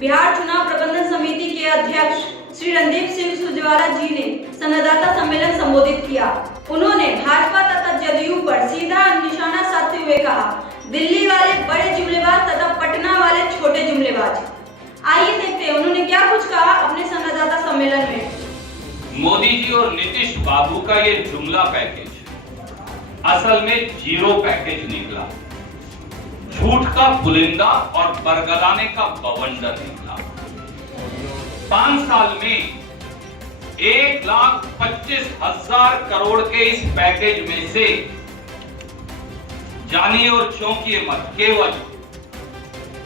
बिहार चुनाव प्रबंधन समिति के अध्यक्ष श्री रणदीप सिंह सुरजेवाला जी ने संवाददाता सम्मेलन संबोधित किया। उन्होंने भाजपा तथा जदयू पर सीधा निशाना साधते हुए कहा, दिल्ली वाले बड़े जुमलेबाज तथा पटना वाले छोटे जुमलेबाज। आइए देखते हैं उन्होंने क्या कुछ कहा अपने संवाददाता सम्मेलन में। मोदी जी और नीतीश बाबू का ये जुमला पैकेज असल में जीरो पैकेज निकला, झूठ का पुलिंदा और बरगलाने का बवंडर निकला। 5 साल में 1,25,000 करोड़ के इस पैकेज में से जानिए और चौंकिए मत, केवल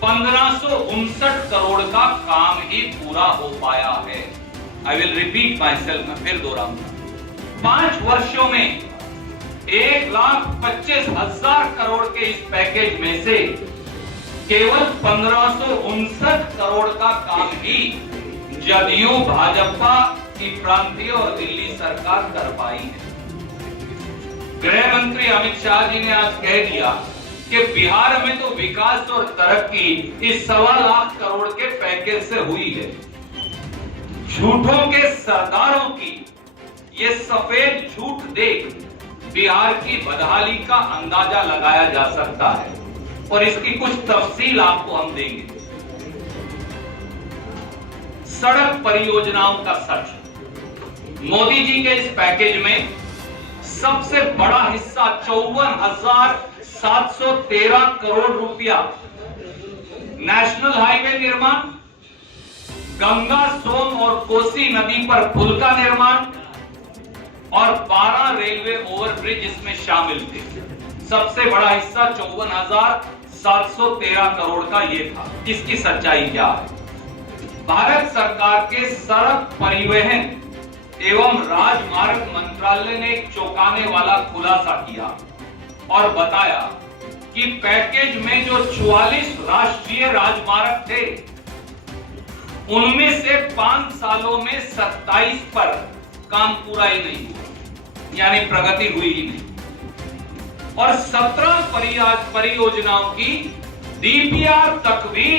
1559 करोड़ का काम ही पूरा हो पाया है। I will repeat my self, मैं फिर दोहराऊंगा। 5 वर्षों में 1,25,000 करोड़ के इस पैकेज में से केवल 1559 करोड़ का काम ही जदयू भाजपा की प्रांतीय और दिल्ली सरकार कर पाई है। गृह मंत्री अमित शाह जी ने आज कह दिया कि बिहार में तो विकास और तरक्की इस 1.25 लाख करोड़ के पैकेज से हुई है। झूठों के सरदारों की ये सफेद झूठ देख बिहार की बदहाली का अंदाजा लगाया जा सकता है और इसकी कुछ तफसील आपको हम देंगे। सड़क परियोजनाओं का सच, मोदी जी के इस पैकेज में सबसे बड़ा हिस्सा 54,713 करोड़ रुपया नेशनल हाईवे निर्माण, गंगा, सोन और कोसी नदी पर पुल का निर्माण और 12 रेलवे ओवरब्रिज इसमें शामिल थे। सबसे बड़ा हिस्सा 54,713 करोड़ का ये था। इसकी सच्चाई क्या है? भारत सरकार के सड़क परिवहन एवं राजमार्ग मंत्रालय ने एक चौंकाने वाला खुलासा किया और बताया कि पैकेज में जो 44 राष्ट्रीय राजमार्ग थे उनमें से 5 सालों में 27 पर काम पूरा ही नहीं हुआ, यानी प्रगति हुई ही नहीं। और 17 परियोजनाओं की डीपीआर तक भी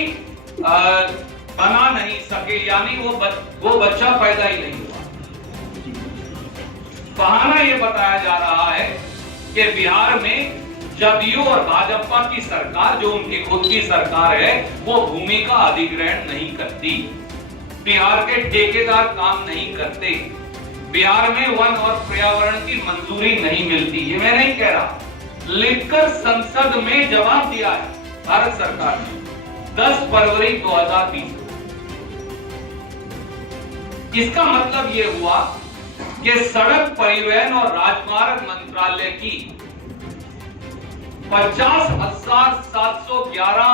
बना नहीं सके, यानी वो बच्चा पैदा ही नहीं हुआ। बहाना ये बताया जा रहा है कि बिहार में जदयू और भाजपा की सरकार, जो उनकी खुद की सरकार है, वो भूमि का अधिग्रहण नहीं करती, बिहार के ठेकेदार काम नहीं करते, बिहार में वन और पर्यावरण की मंजूरी नहीं मिलती। ये मैं नहीं कह रहा, लिखकर संसद में जवाब दिया है भारत सरकार ने 10 फरवरी 2020। इसका मतलब ये हुआ कि सड़क परिवहन और राजमार्ग मंत्रालय की 50,711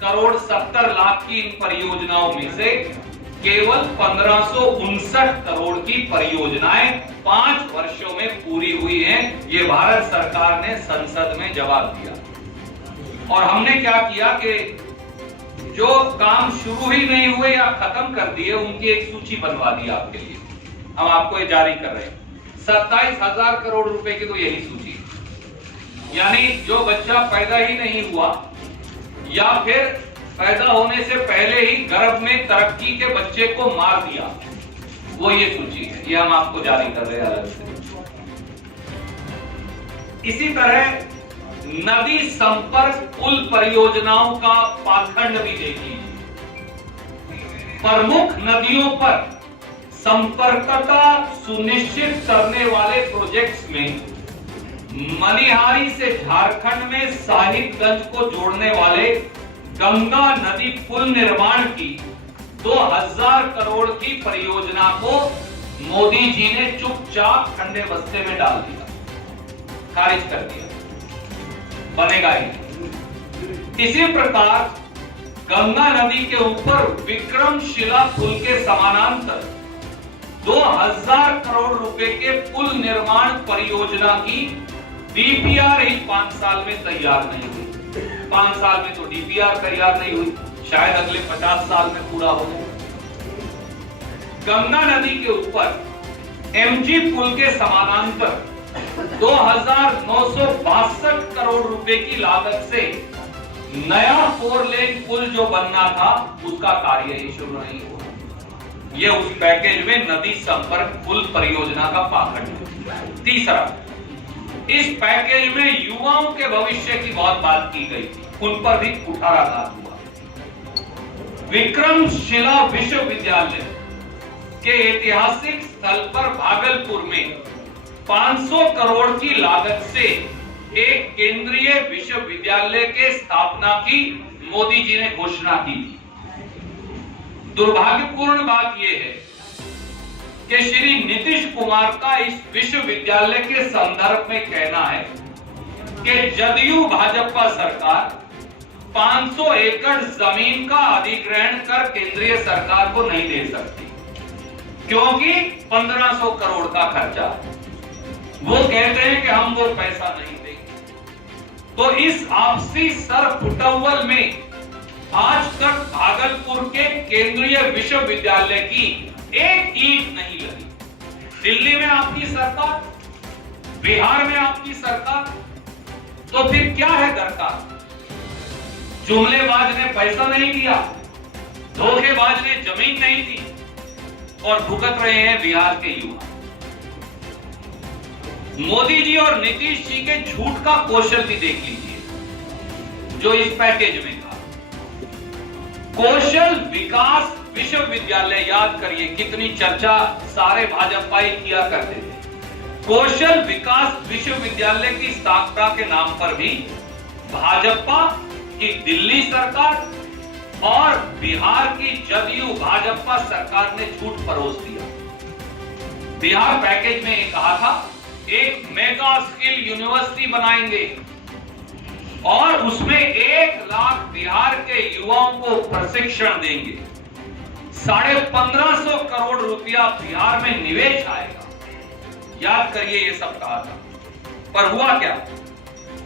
करोड़ 70 लाख की इन परियोजनाओं में से केवल 1559 करोड़ की परियोजनाएं 5 वर्षों में पूरी हुई हैं। ये भारत सरकार ने संसद में जवाब दिया। और हमने क्या किया कि जो काम शुरू ही नहीं हुए या खत्म कर दिए उनकी एक सूची बनवा दी आपके लिए। हम आपको ये जारी कर रहे हैं। 27,000 करोड़ रुपए की तो यही सूची, यानी जो बच्चा पैदा ही नहीं हुआ या फिर पैदा होने से पहले ही गर्भ में तरक्की के बच्चे को मार दिया, वो ये सूची है। ये हम आपको जारी कर रहे हैं अलग से। इसी तरह नदी संपर्क पुल परियोजनाओं का पाखंड भी देखिए। प्रमुख नदियों पर संपर्कता सुनिश्चित करने वाले प्रोजेक्ट्स में मनिहारी से झारखंड में साहिबगंज को जोड़ने वाले गंगा नदी पुल निर्माण की 2000 करोड़ की परियोजना को मोदी जी ने चुपचाप ठंडे बस्ते में डाल दिया, खारिज कर दिया, बनेगा ही। इसी प्रकार गंगा नदी के ऊपर विक्रमशिला पुल के समानांतर 2000 करोड़ रुपए के पुल निर्माण परियोजना की डीपीआर ही 5 साल में तैयार नहीं हुई। 5 साल में तो डीपीआर तैयार नहीं हुई, शायद अगले 50 साल में पूरा हो जाए। गंगा नदी के ऊपर एमजी पुल के समानांतर 2,962 करोड़ रुपए की लागत से नया 4 लेन पुल जो बनना था उसका कार्य ही शुरू नहीं हुआ। यह उस पैकेज में नदी संपर्क पुल परियोजना का पाखंड है। तीसरा, इस पैकेज में युवाओं के भविष्य की बहुत बात की गई थी, उन पर भी कुठाराघात हुआ। विक्रमशिला विश्वविद्यालय के ऐतिहासिक स्थल पर भागलपुर में 500 करोड़ की लागत से एक केंद्रीय विश्वविद्यालय के स्थापना की मोदी जी ने घोषणा की थी। दुर्भाग्यपूर्ण बात यह है कि श्री नीतीश कुमार का इस विश्वविद्यालय के संदर्भ में कहना है कि जदयू भाजपा सरकार 500 एकड़ जमीन का अधिग्रहण कर केंद्रीय सरकार को नहीं दे सकती, क्योंकि 1500 करोड़ का खर्चा है। वो कहते हैं कि हम वो पैसा नहीं देंगे। तो इस आपसी सरफुटअव्वल में आज तक भागलपुर के केंद्रीय विश्वविद्यालय की एक ईंट नहीं लगी। दिल्ली में आपकी सरकार, बिहार में आपकी सरकार, तो फिर क्या है दरकार? जुमलेबाज ने पैसा नहीं दिया, धोखेबाज ने जमीन नहीं दी और भुगत रहे हैं बिहार के युवा। मोदी जी और नीतीश जी के झूठ का कौशल भी देख लीजिए जो इस पैकेज में था। कौशल विकास विश्वविद्यालय, याद करिए कितनी चर्चा सारे भाजपाई किया करते थे। कौशल विकास विश्वविद्यालय की स्थापना के नाम पर भी भाजपा की दिल्ली सरकार और बिहार की जदयू भाजपा सरकार ने झूठ परोस दिया। बिहार पैकेज में कहा था एक मेगा स्किल यूनिवर्सिटी बनाएंगे और उसमें 1 लाख बिहार के युवाओं को प्रशिक्षण देंगे। 1550 करोड़ रुपया बिहार में निवेश आएगा। याद करिए ये सब कहा था, पर हुआ क्या?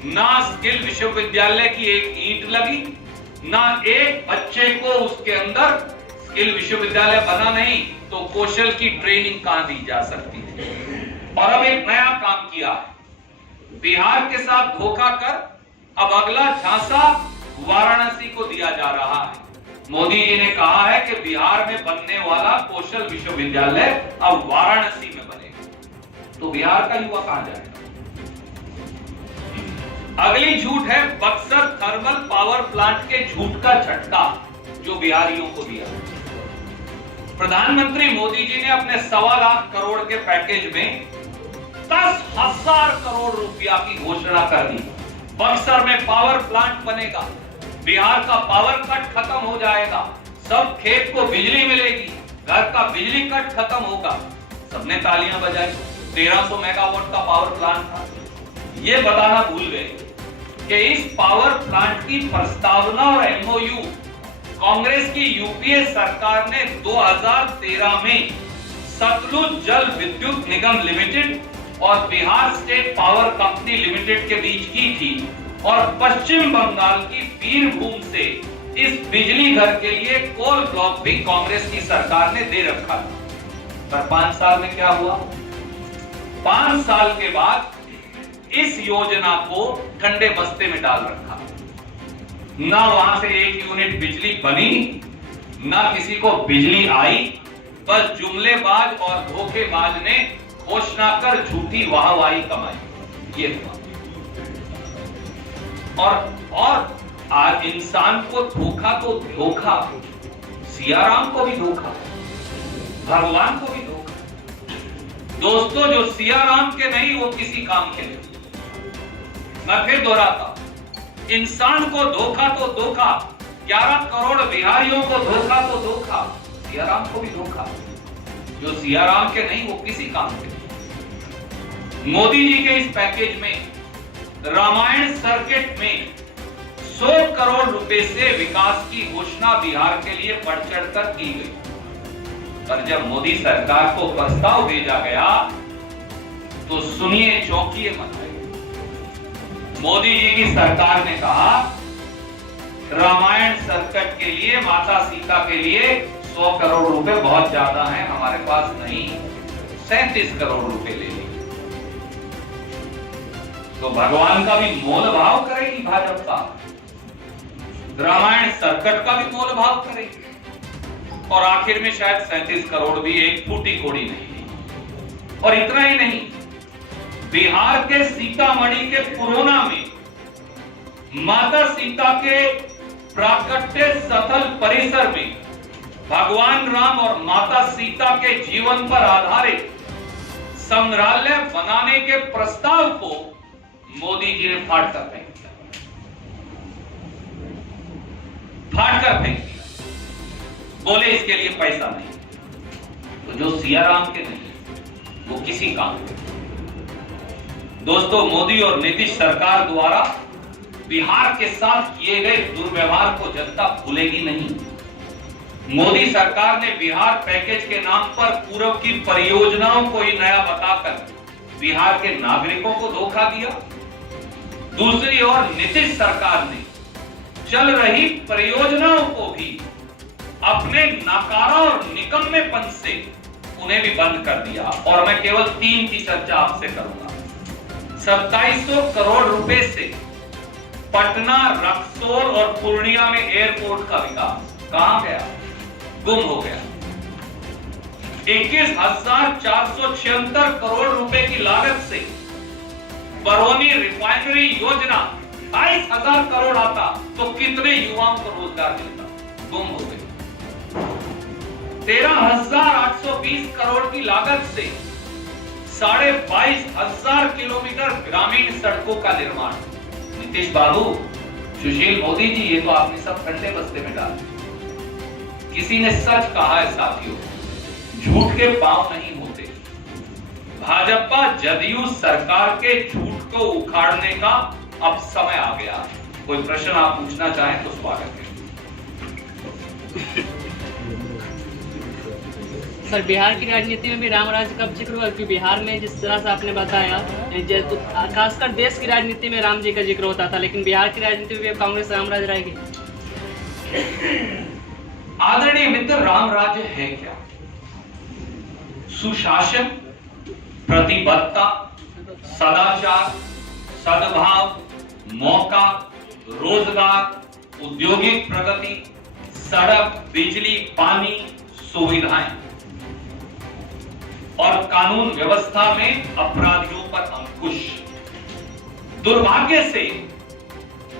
ना स्किल विश्वविद्यालय की एक ईंट लगी, ना एक बच्चे को उसके अंदर स्किल विश्वविद्यालय बना नहीं तो कौशल की ट्रेनिंग कहां दी जा सकती थी। और अब एक नया काम किया, बिहार के साथ धोखा कर अब अगला झांसा वाराणसी को दिया जा रहा है। मोदी जी ने कहा है कि बिहार में बनने वाला कौशल विश्वविद्यालय अब वाराणसी में बनेगा, तो बिहार का युवा कहां जाएगा? अगली झूठ है बक्सर थर्मल पावर प्लांट के झूठ का झटका जो बिहारियों को दिया। प्रधानमंत्री मोदी जी ने अपने 1.25 लाख करोड़ के पैकेज में 10,000 करोड़ रुपया की घोषणा कर दी। बक्सर में पावर प्लांट बनेगा, बिहार का पावर कट खत्म हो जाएगा, सब खेत को बिजली मिलेगी, घर का बिजली कट खत्म होगा। सबने तालियां बजाई। 1300 मेगावाट का पावर प्लांट था। ये बताना भूल गए कि इस पावर प्लांट की प्रस्तावना और एमओयू कांग्रेस की यूपीए सरकार ने 2013 में सतलुज जल विद्युत निगम लिमिटेड और Bihar state power company limited के बीच की थी और पश्चिम बंगाल की बीरभूम से इस बिजली घर के लिए कोल ब्लॉक भी कांग्रेस की सरकार ने दे रखा था। पर 5 साल में क्या हुआ? 5 साल के बाद इस योजना को ठंडे बस्ते में डाल रखा। ना वहां से एक यूनिट बिजली बनी, ना किसी को बिजली आई, बस जुमलेबाज और धोखेबाज ने घोषणा कर झूठी वाहवाही कमाई। ये हुआ। और इंसान को धोखा तो धोखा, सियाराम को भी धोखा, भगवान को भी धोखा। दोस्तों, जो सियाराम के नहीं वो किसी काम के नहीं। मैं फिर दोहराता, इंसान को धोखा तो धोखा, 11 करोड़ बिहारियों को धोखा तो धोखा, सियाराम को भी धोखा। जो सियाराम के नहीं वो किसी काम के नहीं। मोदी जी के इस पैकेज में रामायण सर्किट में 100 करोड़ रुपए से विकास की घोषणा बिहार के लिए बढ़ चढ़कर की गई। पर जब मोदी सरकार को प्रस्ताव भेजा गया तो सुनिए, चौंकिए मत। मोदी जी की सरकार ने कहा रामायण सर्किट के लिए, माता सीता के लिए 100 करोड़ रुपए बहुत ज्यादा हैं, हमारे पास नहीं, 37 करोड़ रुपए ले लिए। तो भगवान का भी मोल भाव करेगी भाजपा। रामायण सर्कट का भी मोल भाव करेगी और आखिर में शायद 37 करोड़ भी एक फूटी कोड़ी नहीं दी। और इतना ही नहीं, बिहार के सीतामढ़ी के पुरोना में माता सीता के प्राकट्य स्थल परिसर में भगवान राम और माता सीता के जीवन पर आधारित संग्रहालय बनाने के प्रस्ताव को मोदी जी ने फाड़ कर फेंक दिया। बोले इसके लिए पैसा नहीं। तो जो सिया राम के नहीं वो किसी काम के। दोस्तों, मोदी और नीतीश सरकार द्वारा बिहार के साथ किए गए दुर्व्यवहार को जनता भूलेगी नहीं। मोदी सरकार ने बिहार पैकेज के नाम पर पूर्व की परियोजनाओं को ही नया बताकर बिहार के नागरिकों को धोखा दिया। दूसरी ओर नीतीश सरकार ने चल रही परियोजनाओं को भी अपने नकारा और निकम्मेपन से उन्हें भी बंद कर दिया। और मैं केवल 3 की चर्चा आपसे करूंगा। 2700 करोड़ रुपए से पटना, रक्सौल और पूर्णिया में एयरपोर्ट का विकास कहां गया? गुम हो गया। 21,476 करोड़ रुपए की लागत से बरौनी रिफाइनरी योजना 22,000 करोड़ आता तो कितने युवाओं को रोजगार मिलता? गुम हो गए। 13,820 करोड़ की लागत से 22,500 किलोमीटर ग्रामीण सड़कों का निर्माण। नीतीश बाबू, सुशील मोदी जी, ये तो आपने सब ठंडे बस्ते में डाल दिया। किसी ने सच कहा है साथियों, झूठ के पांव नहीं होते। भाजपा जदयू सरकार के झूठ को उखाड़ने का अब समय आ गया। कोई प्रश्न आप पूछना चाहें तो स्वागत है। सर, बिहार की राजनीति में भी राम राज्य कब जिक्र हुआ? क्योंकि बिहार में जिस तरह से आपने बताया, खासकर देश की राजनीति में राम जी का जिक्र होता था, लेकिन बिहार की राजनीति में भी कांग्रेस राम राज्य रहेगी। आदरणीय मित्र, राम राज्य है क्या? सुशासन, प्रतिबद्धता, सदाचार, सद्भाव, मौका, रोजगार, औद्योगिक प्रगति, सड़क, बिजली, पानी, सुविधाएं और कानून व्यवस्था में अपराधियों पर अंकुश। दुर्भाग्य से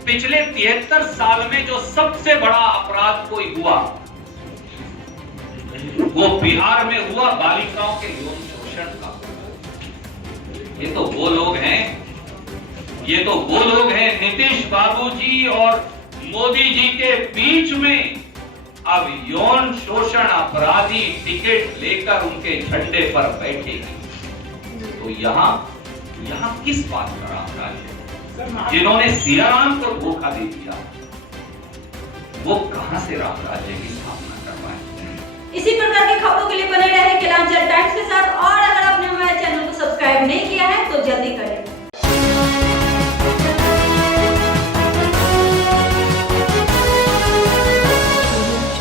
पिछले 73 साल में जो सबसे बड़ा अपराध कोई हुआ वो बिहार में हुआ बालिकाओं के यौन शोषण का। ये तो वो लोग हैं नीतीश बाबू जी और मोदी जी के बीच में अब यौन शोषण अपराधी टिकट लेकर उनके झंडे पर बैठेगी। तो यहाँ किस बात का राम राज्य? जिन्होंने सिया राम को धोखा दे दिया वो कहां से राम राज्य की स्थापना कर पाए? इसी प्रकार की खबरों के लिए बने रहे केलांचल टाइम्स